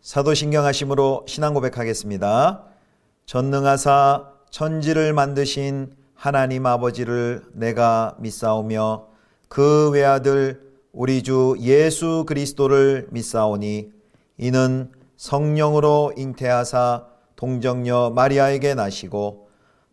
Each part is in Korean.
사도신경하심으로 신앙 고백하겠습니다. 전능하사 천지를 만드신 하나님 아버지를 내가 믿사오며 그 외아들 우리 주 예수 그리스도를 믿사오니 이는 성령으로 잉태하사 동정녀 마리아에게 나시고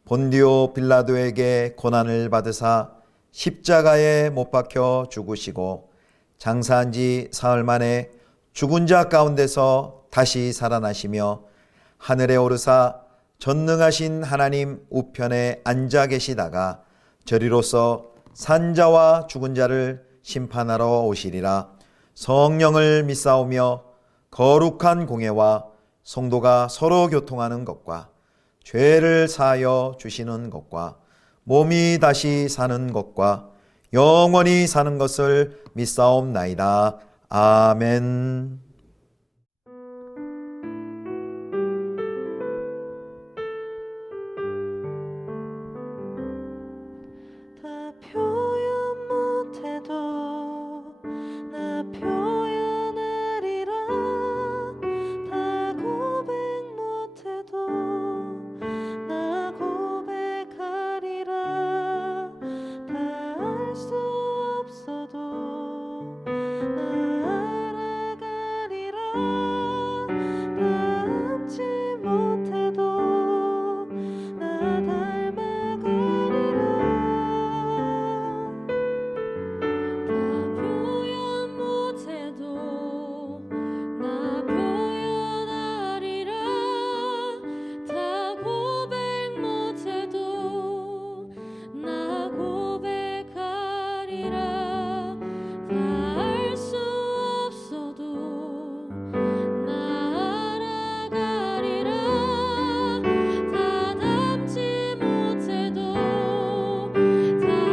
본디오 빌라도에게 고난을 받으사 십자가에 못 박혀 죽으시고 장사한 지 사흘 만에 죽은 자 가운데서 다시 살아나시며 하늘에 오르사 전능하신 하나님 우편에 앉아 계시다가 저리로서 산자와 죽은 자를 심판하러 오시리라. 성령을 믿사오며 거룩한 공회와 성도가 서로 교통하는 것과 죄를 사하여 주시는 것과 몸이 다시 사는 것과 영원히 사는 것을 믿사옵나이다. 아멘. 다 표현 못해도 나 표현하리라. 다 고백 못해도 나 고백하리라. 다 알 수 없어도 나 알아가리라. 닮지 못해도 나 닮아가리라. 표현 못해도 나 표현하리라. 다 고백 못해도 나 고백하리라. 다 알 수 없어도 나 알아가리라. 다 닮지 못해도 다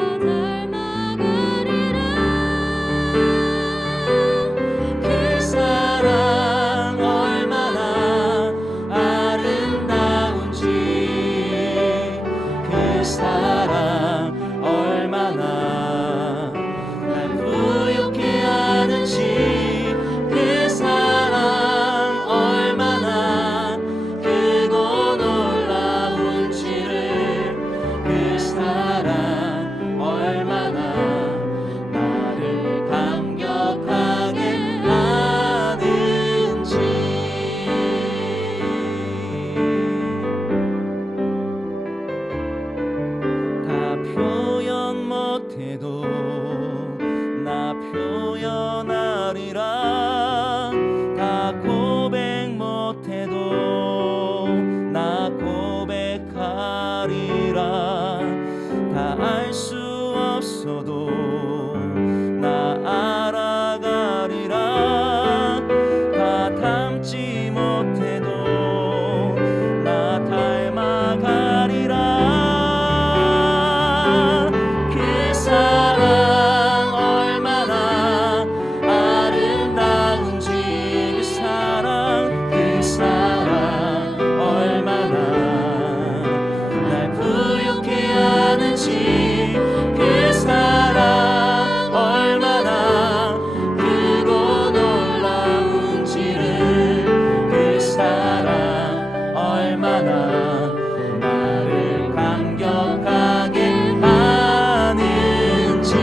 닮아가리라. 그 사랑 얼마나 아름다운지, 그 사랑 얼마나 날 부유케 하는지, 그 사랑 얼마나 크고 놀라운지를, 그 사랑 얼마나 나를 감격하게 하는지. 다 표현 못해도 나 표현하리라. 다 고백 못해도 나 고백하리라. 다 알 수 없어도 나 알아가리라. 다 닮지 못해도 나 닮아가리라. 그 사랑 얼마나 아름다운지, 그 사랑 얼마나 날 부유케 하는지, 그 사랑 얼마나 크고 놀라운지를, 그 사랑 얼마나 나를 감격하게 하는지.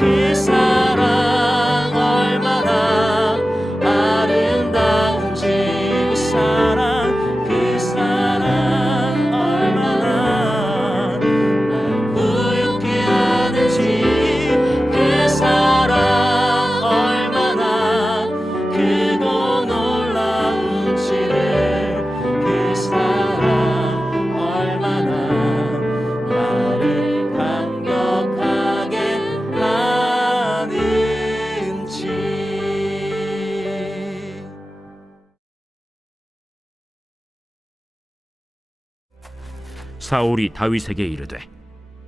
그 사랑 얼마나 아름다운지, 그 사랑 얼마나 날 부유케 하는지, 그 사랑 얼마나 크고 놀라운지를, 그 사랑 얼마나 나를 감격하게 하는지. 사울이 다윗에게 이르되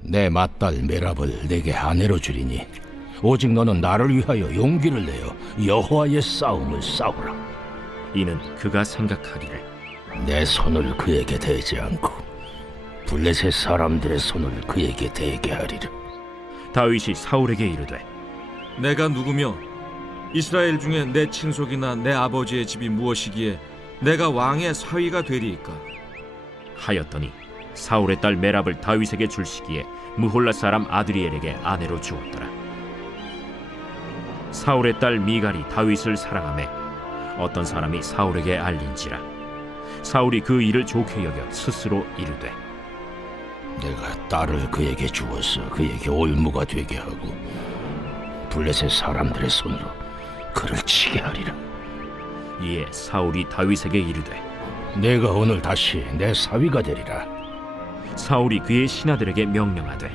내 맏딸 메랍을 내게 아내로 주리니 오직 너는 나를 위하여 용기를 내어 여호와의 싸움을 싸우라. 이는 그가 생각하기를 내 손을 그에게 대지 않고 블레셋 사람들의 손을 그에게 대게 하리라. 다윗이 사울에게 이르되 내가 누구며 이스라엘 중에 내 친속이나 내 아버지의 집이 무엇이기에 내가 왕의 사위가 되리이까? 하였더니 사울의 딸 메랍을 다윗에게 줄 시기에 무홀라 사람 아드리엘에게 아내로 주었더라. 사울의 딸 미갈이 다윗을 사랑하매 어떤 사람이 사울에게 알린지라. 사울이 그 일을 좋게 여겨 스스로 이르되 내가 딸을 그에게 주어서 그에게 올무가 되게 하고 블레셋 사람들의 손으로 그를 치게 하리라. 이에 사울이 다윗에게 이르되 내가 오늘 다시 내 사위가 되리라. 사울이 그의 신하들에게 명령하되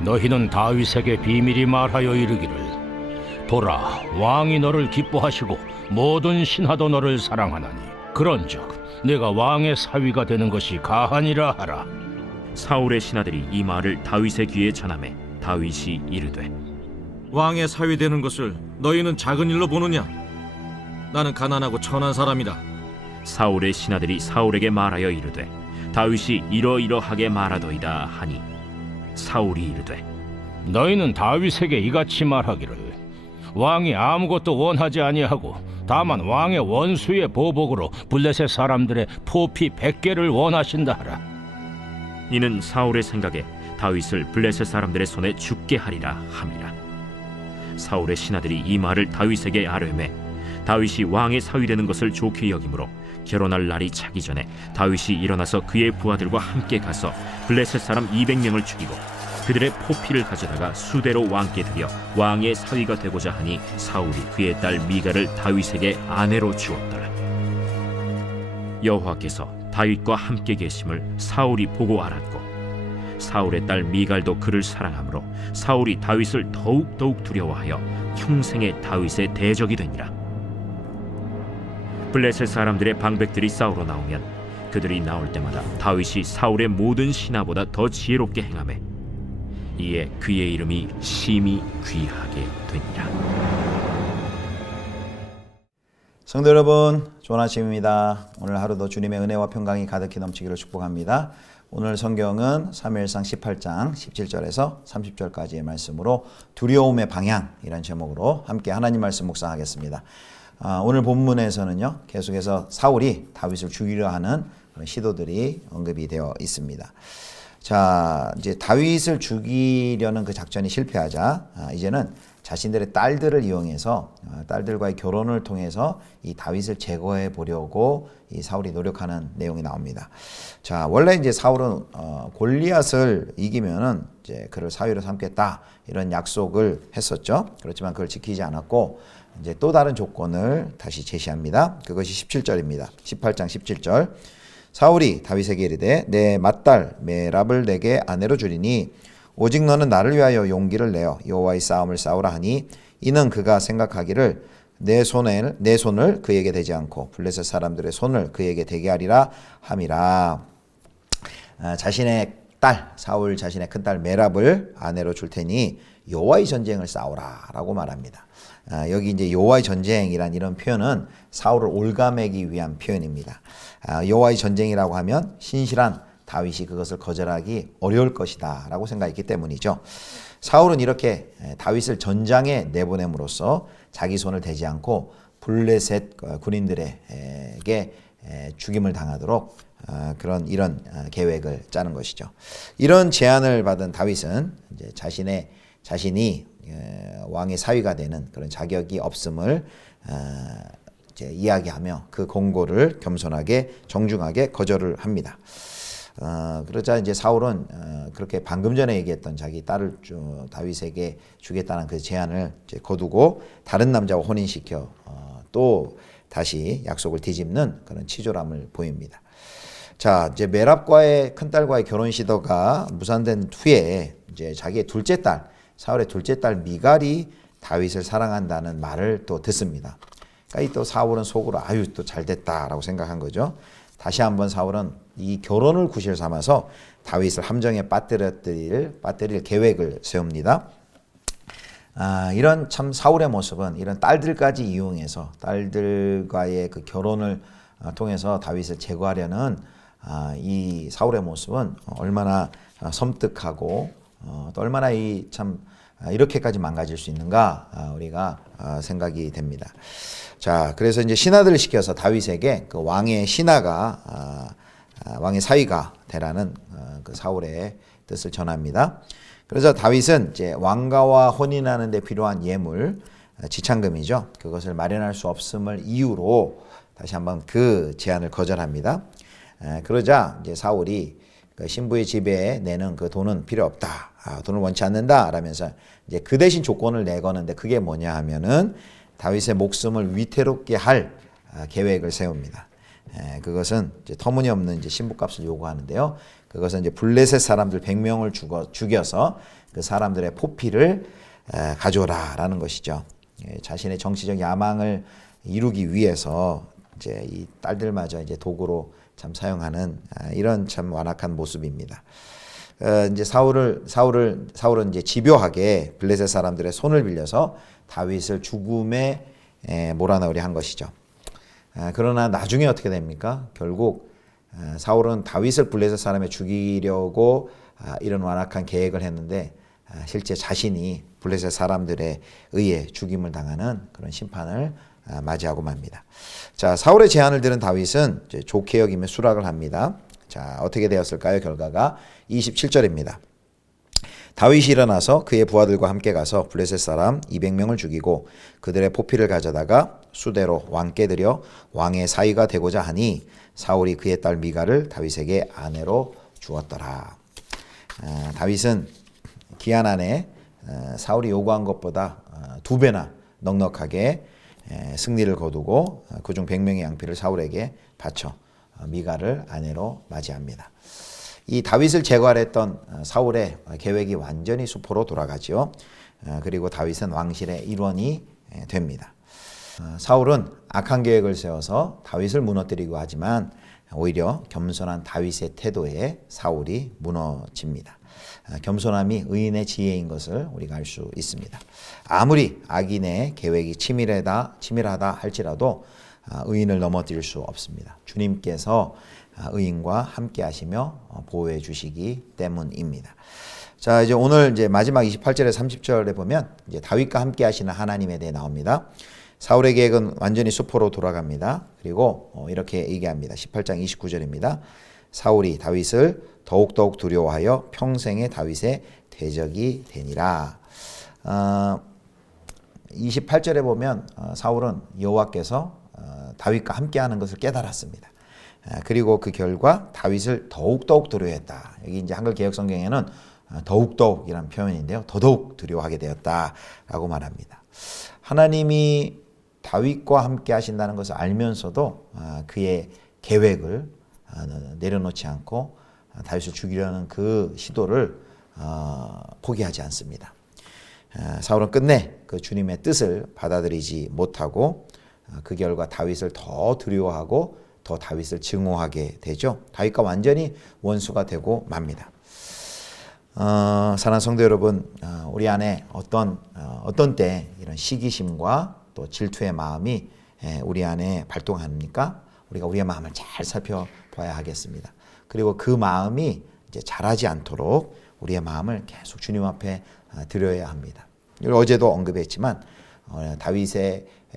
너희는 다윗에게 비밀히 말하여 이르기를 보라, 왕이 너를 기뻐하시고 모든 신하도 너를 사랑하나니 그런즉 내가 왕의 사위가 되는 것이 가하니라 하라. 사울의 신하들이 이 말을 다윗의 귀에 전하매 다윗이 이르되 왕의 사위 되는 것을 너희는 작은 일로 보느냐? 나는 가난하고 천한 사람이라. 사울의 신하들이 사울에게 말하여 이르되 다윗이 이러이러하게 말하더이다 하니 사울이 이르되 너희는 다윗에게 이같이 말하기를 왕이 아무것도 원하지 아니하고 다만 왕의 원수의 보복으로 블레셋 사람들의 포피 100개를 원하신다 하라. 이는 사울의 생각에 다윗을 블레셋 사람들의 손에 죽게 하리라 함이라. 사울의 신하들이 이 말을 다윗에게 아뢰매 다윗이 왕의 사위 되는 것을 좋게 여기므로 결혼할 날이 차기 전에 다윗이 일어나서 그의 부하들과 함께 가서 블레셋 사람 200명을 죽이고 그들의 포피를 가져다가 수대로 왕께 드려 왕의 사위가 되고자 하니 사울이 그의 딸 미갈을 다윗에게 아내로 주었더라. 여호와께서 다윗과 함께 계심을 사울이 보고 알았고 사울의 딸 미갈도 그를 사랑하므로 사울이 다윗을 더욱 두려워하여 평생에 다윗의 대적이 되니라. 블레셋 사람들의 방백들이 싸우러 나오면 그들이 나올 때마다 다윗이 사울의 모든 신하보다 더 지혜롭게 행하매 이에 그의 이름이 심히 귀하게 되니라. 성도 여러분, 좋은 아침입니다. 오늘 하루도 주님의 은혜와 평강이 가득히 넘치기를 축복합니다. 오늘 성경은 사무엘상 18장 17절에서 30절까지의 말씀으로 두려움의 방향이라는 제목으로 함께 하나님 말씀 묵상하겠습니다. 오늘 본문에서는요, 계속해서 사울이 다윗을 죽이려 하는 그런 시도들이 언급이 되어 있습니다. 자, 이제 다윗을 죽이려는 그 작전이 실패하자 이제는 자신들의 딸들을 이용해서 딸들과의 결혼을 통해서 이 다윗을 제거해 보려고 이 사울이 노력하는 내용이 나옵니다. 자, 원래 이제 사울은 골리앗을 이기면은 이제 그를 사위로 삼겠다 이런 약속을 했었죠. 그렇지만 그걸 지키지 않았고 이제 또 다른 조건을 다시 제시합니다. 그것이 17절입니다. 18장 17절. 사울이 다윗에게 이르되 내 맏딸 메랍을 내게 아내로 주리니 오직 너는 나를 위하여 용기를 내어 여호와의 싸움을 싸우라 하니 이는 그가 생각하기를 내 손을 그에게 대지 않고 블레셋 사람들의 손을 그에게 대게 하리라 함이라. 자신의 딸 사울 자신의 큰딸 메랍을 아내로 줄 테니 여호와의 전쟁을 싸우라라고 말합니다. 여기 이제 여호와의 전쟁이란 이런 표현은 사울을 올가매기 위한 표현입니다. 여호와의 전쟁이라고 하면 신실한 다윗이 그것을 거절하기 어려울 것이다 라고 생각했기 때문이죠. 사울은 이렇게 다윗을 전장에 내보냄으로써 자기 손을 대지 않고 블레셋 군인들에게 죽임을 당하도록 이런 계획을 짜는 것이죠. 이런 제안을 받은 다윗은 이제 자신이 왕의 사위가 되는 그런 자격이 없음을 이제 이야기하며 그 공고를 겸손하게 정중하게 거절을 합니다. 그러자 이제 사울은 그렇게 방금 전에 얘기했던 자기 딸을 다윗에게 주겠다는 그 제안을 이제 거두고 다른 남자와 혼인시켜 또 다시 약속을 뒤집는 그런 치졸함을 보입니다. 자, 이제 메랍과의 큰딸과의 결혼 시도가 무산된 후에 이제 자기의 둘째 딸 사울의 둘째 딸 미갈이 다윗을 사랑한다는 말을 또 듣습니다. 그러니까 또 사울은 속으로 아유 또 잘됐다라고 생각한 거죠. 다시 한번 사울은 이 결혼을 구실 삼아서 다윗을 함정에 빠뜨릴 계획을 세웁니다. 이런 참 사울의 모습은 이런 딸들까지 이용해서 딸들과의 그 결혼을 통해서 다윗을 제거하려는 이 사울의 모습은 얼마나 섬뜩하고 또 얼마나 이 참 이렇게까지 망가질 수 있는가 우리가 생각이 됩니다. 자, 그래서 이제 신하들을 시켜서 다윗에게 그 왕의 신하가 왕의 사위가 되라는 그 사울의 뜻을 전합니다. 그래서 다윗은 이제 왕가와 혼인하는 데 필요한 예물, 지참금이죠. 그것을 마련할 수 없음을 이유로 다시 한번 그 제안을 거절합니다. 그러자 이제 사울이 그 신부의 집에 내는 그 돈은 필요 없다. 돈을 원치 않는다. 라면서 이제 그 대신 조건을 내거는데 그게 뭐냐 하면은 다윗의 목숨을 위태롭게 할 계획을 세웁니다. 그것은 이제 터무니없는 이제 신부값을 요구하는데요. 그것은 이제 블레셋 사람들 100명을 죽여서 그 사람들의 포피를 가져오라라는 것이죠. 자신의 정치적 야망을 이루기 위해서 이제 이 딸들마저 이제 도구로 참 사용하는 이런 참 완악한 모습입니다. 이제 사울은 이제 집요하게 블레셋 사람들의 손을 빌려서 다윗을 죽음에 몰아넣으려 한 것이죠. 그러나 나중에 어떻게 됩니까? 결국 사울은 다윗을 블레셋 사람에 죽이려고 이런 완악한 계획을 했는데 실제 자신이 블레셋 사람들에 의해 죽임을 당하는 그런 심판을 맞이하고 맙니다. 자, 사울의 제안을 들은 다윗은 이제 좋게 여기며 수락을 합니다. 자, 어떻게 되었을까요? 결과가 27절입니다. 다윗이 일어나서 그의 부하들과 함께 가서 블레셋 사람 200명을 죽이고 그들의 포피를 가져다가 수대로 왕께 드려 왕의 사위가 되고자 하니 사울이 그의 딸 미갈을 다윗에게 아내로 주었더라. 다윗은 기한 안에 사울이 요구한 것보다 2배나 넉넉하게 승리를 거두고 그중 100명의 양피를 사울에게 바쳐 미갈을 아내로 맞이합니다. 이 다윗을 제거하려 했던 사울의 계획이 완전히 수포로 돌아가죠. 그리고 다윗은 왕실의 일원이 됩니다. 사울은 악한 계획을 세워서 다윗을 무너뜨리고 하지만 오히려 겸손한 다윗의 태도에 사울이 무너집니다. 겸손함이 의인의 지혜인 것을 우리가 알 수 있습니다. 아무리 악인의 계획이 치밀하다 할지라도 의인을 넘어뜨릴 수 없습니다. 주님께서 의인과 함께 하시며 보호해 주시기 때문입니다. 자, 이제 오늘 이제 마지막 28절에 30절에 보면 이제 다윗과 함께 하시는 하나님에 대해 나옵니다. 사울의 계획은 완전히 수포로 돌아갑니다. 그리고 이렇게 얘기합니다. 18장 29절입니다. 사울이 다윗을 더욱더욱 두려워하여 평생의 다윗의 대적이 되니라. 28절에 보면 사울은 여호와께서 다윗과 함께하는 것을 깨달았습니다. 그리고 그 결과 다윗을 더욱더욱 두려워했다. 여기 이제 한글 개역 성경에는 더욱더욱이라는 표현인데요. 더더욱 두려워하게 되었다라고 말합니다. 하나님이 다윗과 함께 하신다는 것을 알면서도 그의 계획을 내려놓지 않고 다윗을 죽이려는 그 시도를 포기하지 않습니다. 사울은 끝내 그 주님의 뜻을 받아들이지 못하고 그 결과 다윗을 더 두려워하고 더 다윗을 증오하게 되죠. 다윗과 완전히 원수가 되고 맙니다. 사랑하는 성도 여러분, 우리 안에 어떤 때 이런 시기심과 또 질투의 마음이 우리 안에 발동합니까? 우리가 우리의 마음을 잘 살펴봐야 하겠습니다. 그리고 그 마음이 이제 자라지 않도록 우리의 마음을 계속 주님 앞에 드려야 합니다. 어제도 언급했지만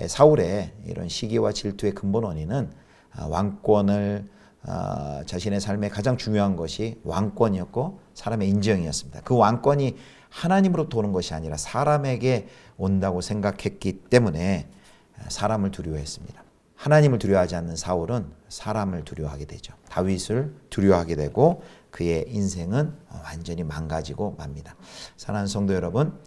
사울의 이런 시기와 질투의 근본 원인은 왕권을 자신의 삶에 가장 중요한 것이 왕권이었고 사람의 인정이었습니다. 그 왕권이 하나님으로부터 오는 것이 아니라 사람에게 온다고 생각했기 때문에 사람을 두려워했습니다. 하나님을 두려워하지 않는 사울은 사람을 두려워하게 되죠. 다윗을 두려워하게 되고 그의 인생은 완전히 망가지고 맙니다. 사랑하는 성도 여러분,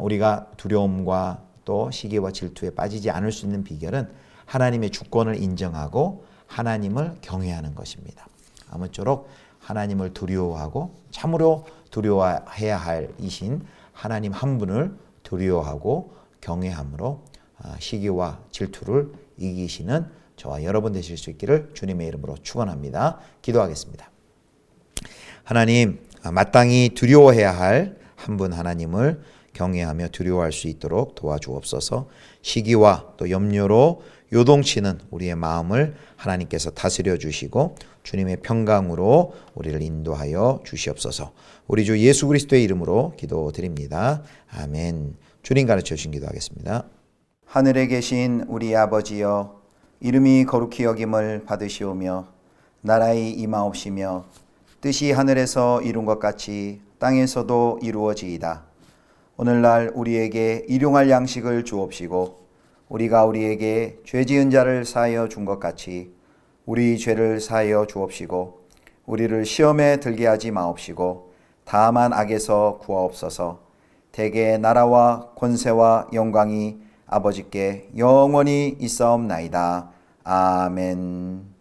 우리가 두려움과 또 시기와 질투에 빠지지 않을 수 있는 비결은 하나님의 주권을 인정하고 하나님을 경외하는 것입니다. 아무쪼록 하나님을 두려워하고 참으로 두려워해야 할 이신 하나님 한 분을 두려워하고 경외함으로 시기와 질투를 이기시는 저와 여러분 되실 수 있기를 주님의 이름으로 축원합니다. 기도하겠습니다. 하나님, 마땅히 두려워해야 할 한 분 하나님을 경외하며 두려워할 수 있도록 도와주옵소서. 시기와 또 염려로 요동치는 우리의 마음을 하나님께서 다스려 주시고 주님의 평강으로 우리를 인도하여 주시옵소서. 우리 주 예수 그리스도의 이름으로 기도드립니다. 아멘. 주님 가르쳐 주신 기도하겠습니다. 하늘에 계신 우리 아버지여, 이름이 거룩히 여김을 받으시오며 나라의 임하옵시며 뜻이 하늘에서 이룬 것 같이 땅에서도 이루어지이다. 오늘날 우리에게 일용할 양식을 주옵시고 우리가 우리에게 죄 지은 자를 사하여 준 것 같이 우리 죄를 사하여 주옵시고 우리를 시험에 들게 하지 마옵시고 다만 악에서 구하옵소서. 대개 나라와 권세와 영광이 아버지께 영원히 있사옵나이다. 아멘.